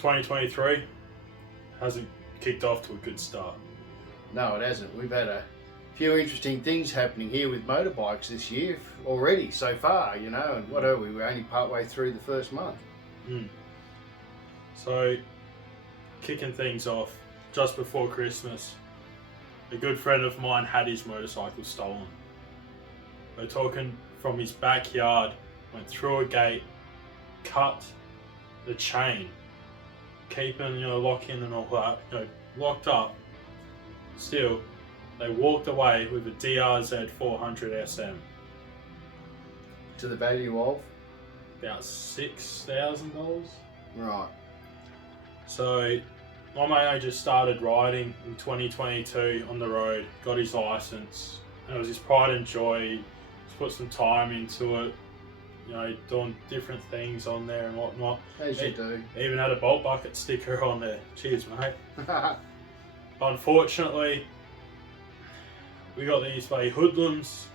2023 hasn't kicked off to a good start. No, it hasn't. We've had a few interesting things happening here with motorbikes this year already so far, you know, and what are we? We're only partway through the first month. So, kicking things off, just before Christmas, a good friend of mine had his motorcycle stolen. We're talking from his backyard, went through a gate, cut the chain, keeping, lock-in and all that, locked up. Still, they walked away with a DRZ 400 SM. To the value of? About $6,000. Right. So, my mate just started riding in 2022 on the road, got his license, and it was his pride and joy. He's put some time into it, doing different things on there and whatnot. As you do. Even had a bolt bucket sticker on there. Cheers, mate. Unfortunately, we got these hoodlums,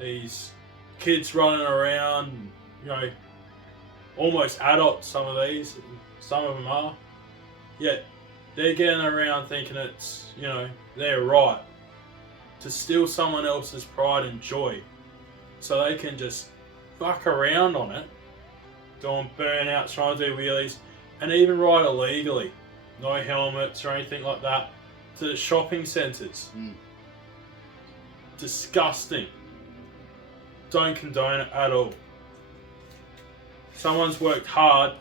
these kids running around, almost adults, some of these, some of them are, yet they're getting around thinking it's, they're right to steal someone else's pride and joy so they can just fuck around on it, doing burnouts, trying to do wheelies, and even ride illegally. No helmets or anything like that, to the shopping centres. Disgusting. Don't condone it at all. Someone's worked hard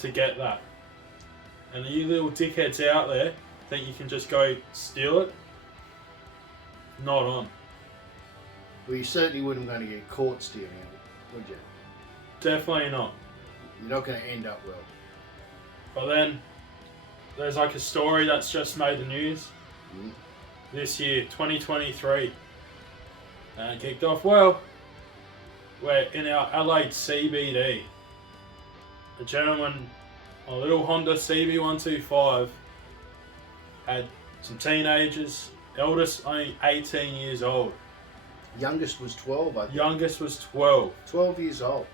to get that. And you little dickheads out there think you can just go steal it? Not on. Well, you certainly wouldn't going to get caught stealing it, would you? Definitely not. You're not going to end up well. But then, there's a story that's just made the news this year, 2023. And it kicked off well. We're in our Adelaide CBD. A gentleman, a little Honda CB125, had some teenagers, eldest only 18 years old. Youngest was 12, I think. Youngest was 12. 12 years old.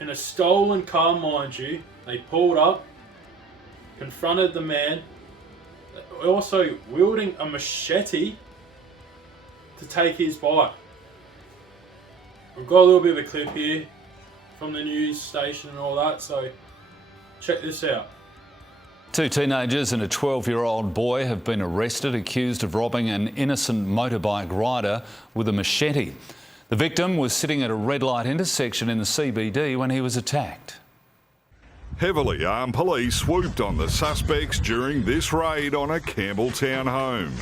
In a stolen car, mind you, they pulled up, confronted the man, also wielding a machete to take his bike. We've got a little bit of a clip here from the news station and all that, so check this out. 2 teenagers and a 12-year-old boy have been arrested, accused of robbing an innocent motorbike rider with a machete. The victim was sitting at a red light intersection in the CBD when he was attacked. Heavily armed police swooped on the suspects during this raid on a Campbelltown home.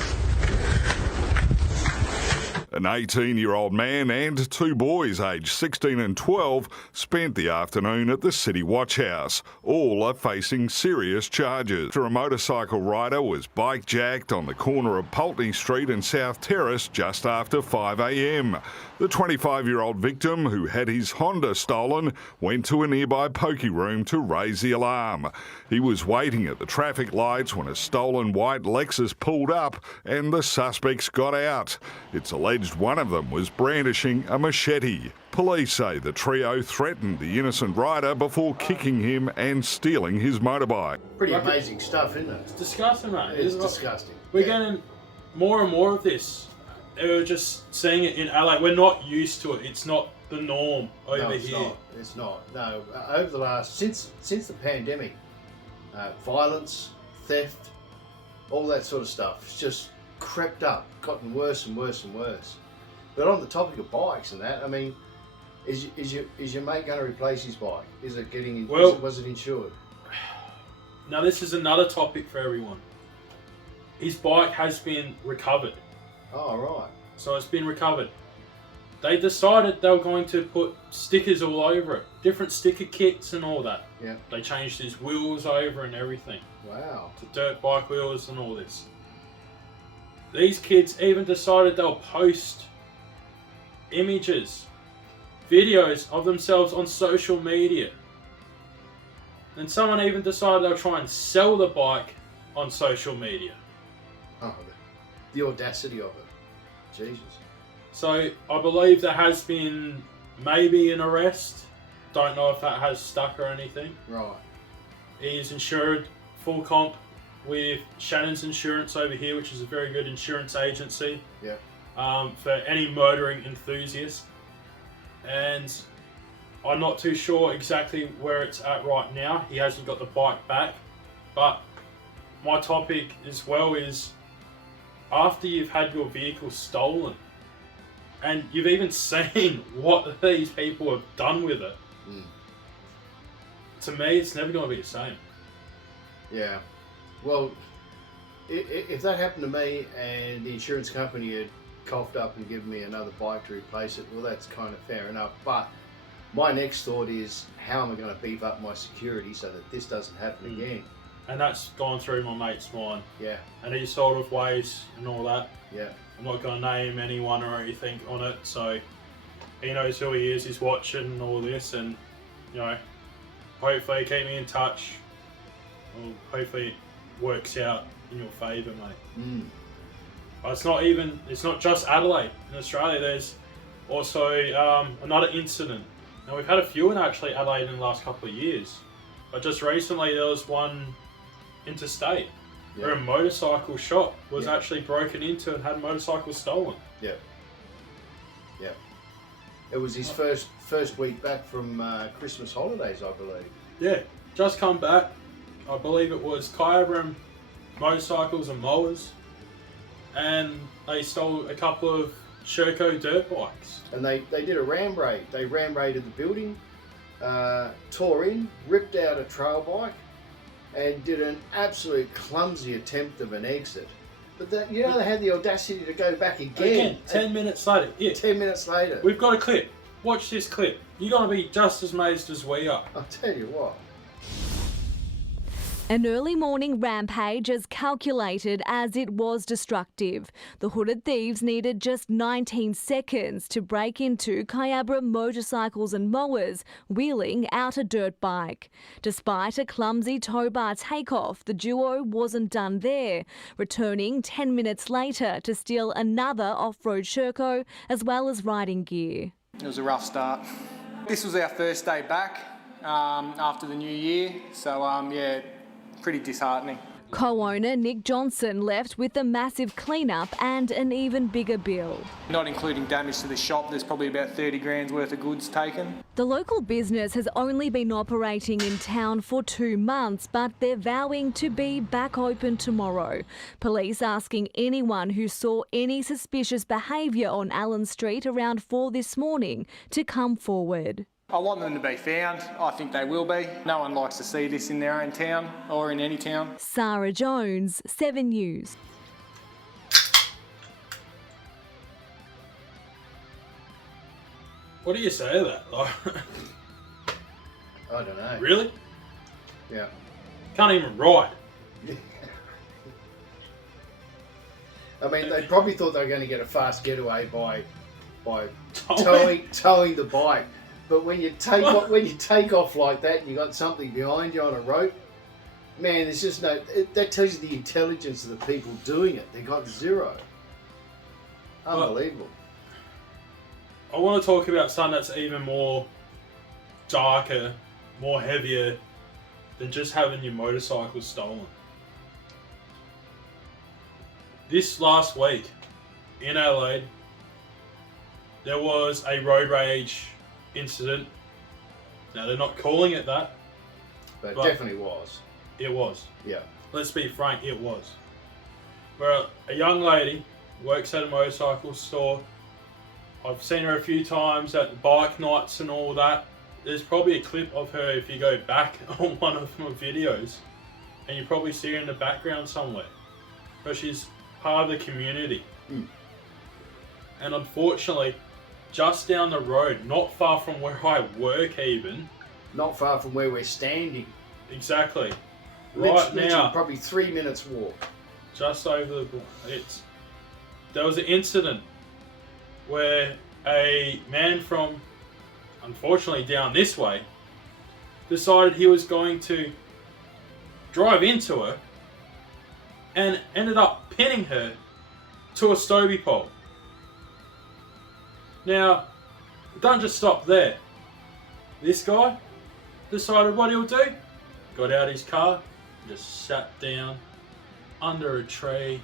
An 18-year-old man and 2 boys aged 16 and 12 spent the afternoon at the City Watch House. All are facing serious charges. After a motorcycle rider was bikejacked on the corner of Pulteney Street and South Terrace just after 5 a.m. The 25-year-old victim, who had his Honda stolen, went to a nearby pokey room to raise the alarm. He was waiting at the traffic lights when a stolen white Lexus pulled up and the suspects got out. It's alleged one of them was brandishing a machete. Police say the trio threatened the innocent rider before kicking him and stealing his motorbike. Pretty amazing stuff, isn't it? It's disgusting, mate. It's disgusting. We're getting more and more of this. We're just seeing it in Adelaide. We're not used to it. It's not the norm over here. It's not. No, over the last, since the pandemic, violence, theft, all that sort of stuff, it's just crept up, gotten worse and worse and worse. But on the topic of bikes and that, I mean, is your mate going to replace his bike? Is it getting? Was it insured? Now this is another topic for everyone. His bike has been recovered. Oh, right. So it's been recovered. They decided they were going to put stickers all over it, different sticker kits and all that. Yeah. They changed his wheels over and everything. Wow. To dirt bike wheels and all this. These kids even decided they'll post images, videos of themselves on social media. And someone even decided they'll try and sell the bike on social media. Oh, the audacity of it. Jesus. So I believe there has been maybe an arrest. Don't know if that has stuck or anything. Right. He's insured full comp with Shannon's Insurance over here, which is a very good insurance agency. Yeah. For any motoring enthusiast. And I'm not too sure exactly where it's at right now. He hasn't got the bike back. But my topic as well is, after you've had your vehicle stolen, and you've even seen what these people have done with it, to me, it's never going to be the same. Yeah. Well, if that happened to me and the insurance company had coughed up and given me another bike to replace it, well, that's kind of fair enough. But my next thought is, how am I going to beef up my security so that this doesn't happen again? And that's gone through my mate's mind. Yeah. And he sort of ways and all that. Yeah. I'm not going to name anyone or anything on it, so he knows who he is, he's watching and all this, and, you know, hopefully keep me in touch. Well, hopefully it works out in your favour, mate. But it's not just Adelaide in Australia. There's also another incident. Now, we've had a few in actually Adelaide in the last couple of years, but just recently there was one interstate where a motorcycle shop was actually broken into and had motorcycles stolen. Yeah. Yeah. It was his first week back from Christmas holidays, I believe. Yeah, just come back. I believe it was Kyabram Motorcycles and Mowers, and they stole a couple of Sherco dirt bikes. And they did a ram raid. They ram raided the building, tore in, ripped out a trail bike, and did an absolute clumsy attempt of an exit. But they had the audacity to go back again. 10 minutes later. Yeah. 10 minutes later. We've got a clip. Watch this clip. You're going to be just as amazed as we are. I'll tell you what. An early morning rampage as calculated as it was destructive. The hooded thieves needed just 19 seconds to break into Kyabram Motorcycles and Mowers, wheeling out a dirt bike. Despite a clumsy tow bar takeoff, the duo wasn't done there, returning 10 minutes later to steal another off-road Sherco as well as riding gear. It was a rough start. This was our first day back after the new year, so pretty disheartening. Co-owner Nick Johnson left with a massive clean-up and an even bigger bill. Not including damage to the shop, there's probably about 30 grand's worth of goods taken. The local business has only been operating in town for 2 months, but they're vowing to be back open tomorrow. Police asking anyone who saw any suspicious behaviour on Allen Street around 4 this morning to come forward. I want them to be found. I think they will be. No one likes to see this in their own town or in any town. Sarah Jones, 7 News. What do you say to that? I don't know. Really? Yeah. Can't even ride. I mean, they probably thought they were going to get a fast getaway by towing the bike. But when you take off like that and you got something behind you on a rope, man, there's just no. That tells you the intelligence of the people doing it. They got zero. Unbelievable. I want to talk about something that's even more darker, more heavier than just having your motorcycle stolen. This last week in Adelaide, there was a road rage incident. Now, they're not calling it that. But it definitely was. It was. Yeah. Let's be frank, it was. Where a young lady works at a motorcycle store. I've seen her a few times at bike nights and all that. There's probably a clip of her if you go back on one of my videos, and you probably see her in the background somewhere. But she's part of the community. And unfortunately, just down the road, not far from where I work even. Not far from where we're standing. Exactly. Literally now, probably 3 minutes walk. Just over the... There was an incident where a man from, unfortunately down this way, decided he was going to drive into her and ended up pinning her to a Stobie pole. Now, don't just stop there. This guy decided what he'll do. got out his car, just sat down under a tree.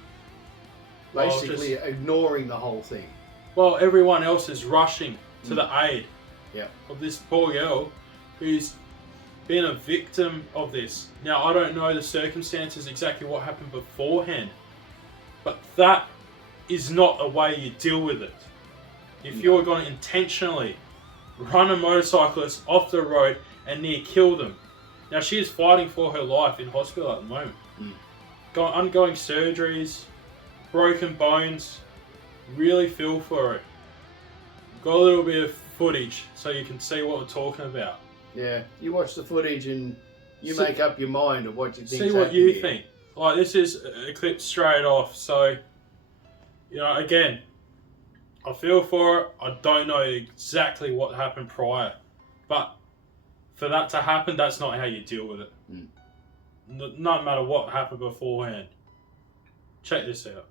Basically ignoring the whole thing. While everyone else is rushing to the aid Yeah. of this poor girl who's been a victim of this. Now, I don't know the circumstances exactly what happened beforehand, but that is not a way you deal with it. If you're going to intentionally run a motorcyclist off the road and near kill them. Now, she is fighting for her life in hospital at the moment. Undergoing surgeries, broken bones. Really feel for it. Got a little bit of footage so you can see what we're talking about. Yeah, you watch the footage and you make up your mind of what you think. See what you think. Like, this is a clip straight off, so, you know, again, I feel for it. I don't know exactly what happened prior, but for that to happen, that's not how you deal with it. No matter what happened beforehand. Check this out.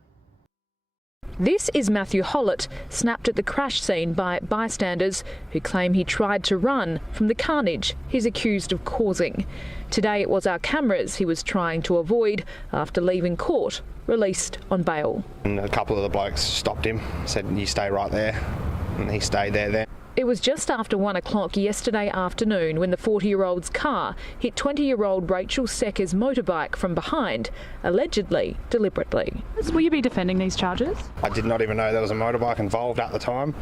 This is Matthew Hollett, snapped at the crash scene by bystanders who claim he tried to run from the carnage he's accused of causing. Today it was our cameras he was trying to avoid after leaving court, released on bail. And a couple of the blokes stopped him, said, "You stay right there," and he stayed there then. It was just after 1 o'clock yesterday afternoon when the 40-year-old's car hit 20-year-old Rachel Secker's motorbike from behind, allegedly deliberately. Will you be defending these charges? I did not even know there was a motorbike involved at the time.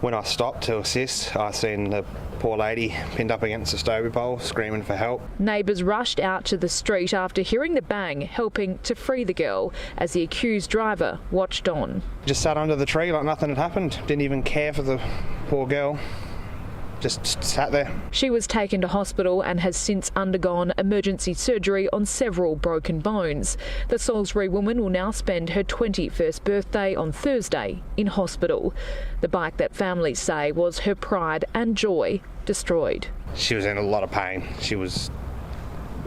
When I stopped to assist, I seen the poor lady pinned up against a Stobie pole, screaming for help. Neighbours rushed out to the street after hearing the bang, helping to free the girl as the accused driver watched on. Just sat under the tree like nothing had happened. Didn't even care for the poor girl. Just sat there. She was taken to hospital and has since undergone emergency surgery on several broken bones. The Salisbury woman will now spend her 21st birthday on Thursday in hospital. The bike that families say was her pride and joy destroyed. She was in a lot of pain. She was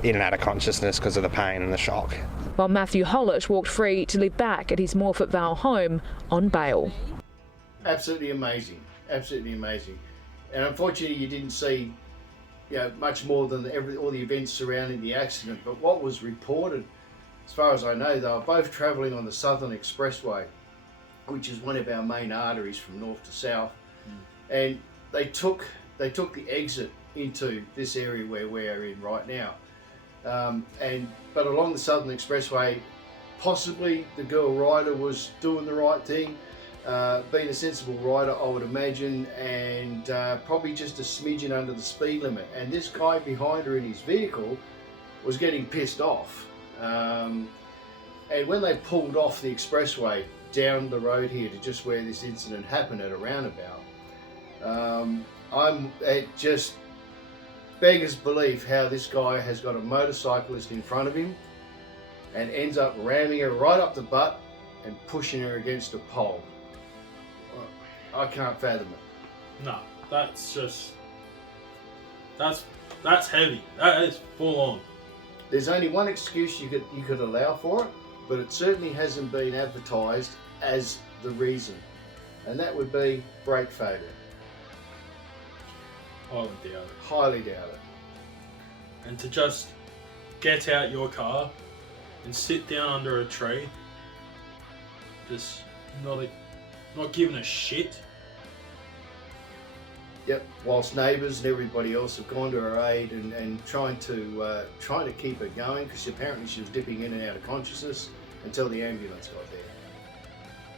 in and out of consciousness because of the pain and the shock. While Matthew Hollett walked free to live back at his Morfett Vale home on bail. Absolutely amazing. Absolutely amazing. And unfortunately, you didn't see, much more than all the events surrounding the accident. But what was reported, as far as I know, they were both travelling on the Southern Expressway, which is one of our main arteries from north to south. And they took the exit into this area where we're in right now. But along the Southern Expressway, possibly the girl rider was doing the right thing. Being a sensible rider, I would imagine, and probably just a smidgen under the speed limit. And this guy behind her in his vehicle was getting pissed off. And when they pulled off the expressway down the road here to just where this incident happened at a roundabout, it just beggars belief how this guy has got a motorcyclist in front of him and ends up ramming her right up the butt and pushing her against a pole. I can't fathom it. No, that's just... That's heavy. That is full on. There's only one excuse you could allow for it, but it certainly hasn't been advertised as the reason. And that would be brake failure. Highly doubt it. Highly doubt it. And to just get out your car and sit down under a tree, just not giving a shit. Yep. Whilst neighbours and everybody else have gone to her aid and trying to keep her going, because apparently she was dipping in and out of consciousness until the ambulance got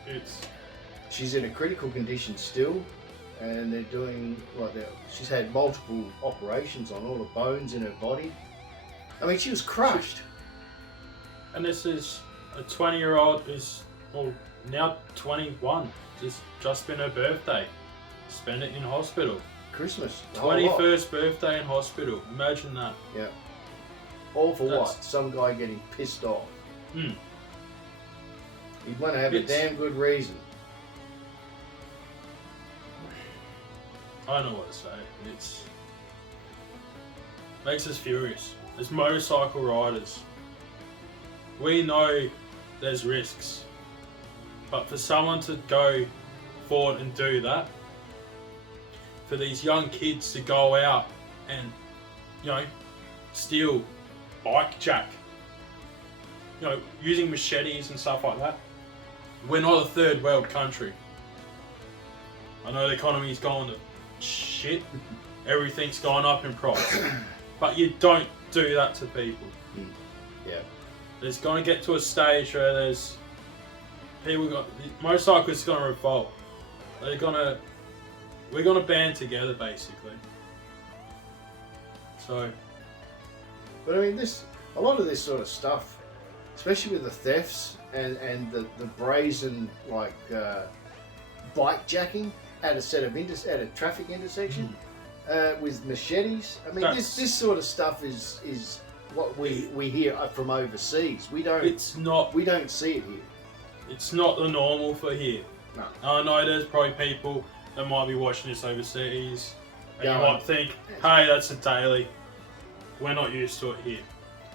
there. She's in a critical condition still, and they're doing she's had multiple operations on all the bones in her body. I mean, she was crushed. And this is a 20-year-old who's now 21. Just been her birthday. Spent it in hospital. Christmas. 21st birthday in hospital. Imagine that. Yeah. All for what? Some guy getting pissed off. He'd want to have a damn good reason. I know what to say. Makes us furious. As motorcycle riders, we know there's risks. But for someone to go forward and do that, for these young kids to go out and, steal bikejack. You know, using machetes and stuff like that. We're not a third world country. I know the economy's going to shit. Everything's gone up in price. But you don't do that to people. Yeah. There's going to get to a stage where there's motorcyclists going to revolt. We're going to band together, basically. So. But I mean, a lot of this sort of stuff, especially with the thefts and the brazen bikejacking at a traffic intersection with machetes. I mean, this sort of stuff is what we hear from overseas. We don't see it here. It's not the normal for here. No. I know there's probably people that might be watching this overseas, and you might think, hey, that's a daily. We're not used to it here.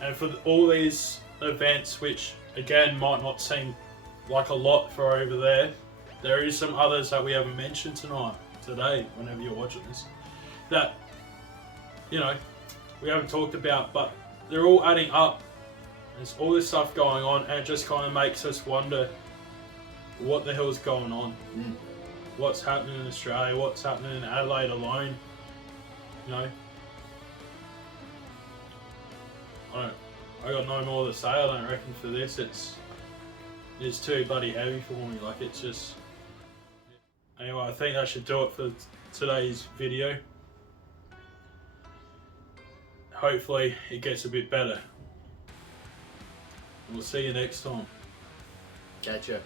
And for all these events, which again might not seem like a lot for over there is some others that we haven't mentioned today, whenever you're watching this, that, you know, we haven't talked about, but they're all adding up. There's all this stuff going on, and it just kind of makes us wonder what the hell's going on. What's happening in Australia, what's happening in Adelaide alone, you know. I got no more to say, I don't reckon, for this. It's too bloody heavy for me, like, it's just... Anyway, I think that should do it for today's video. Hopefully it gets a bit better. We'll see you next time. Catch ya.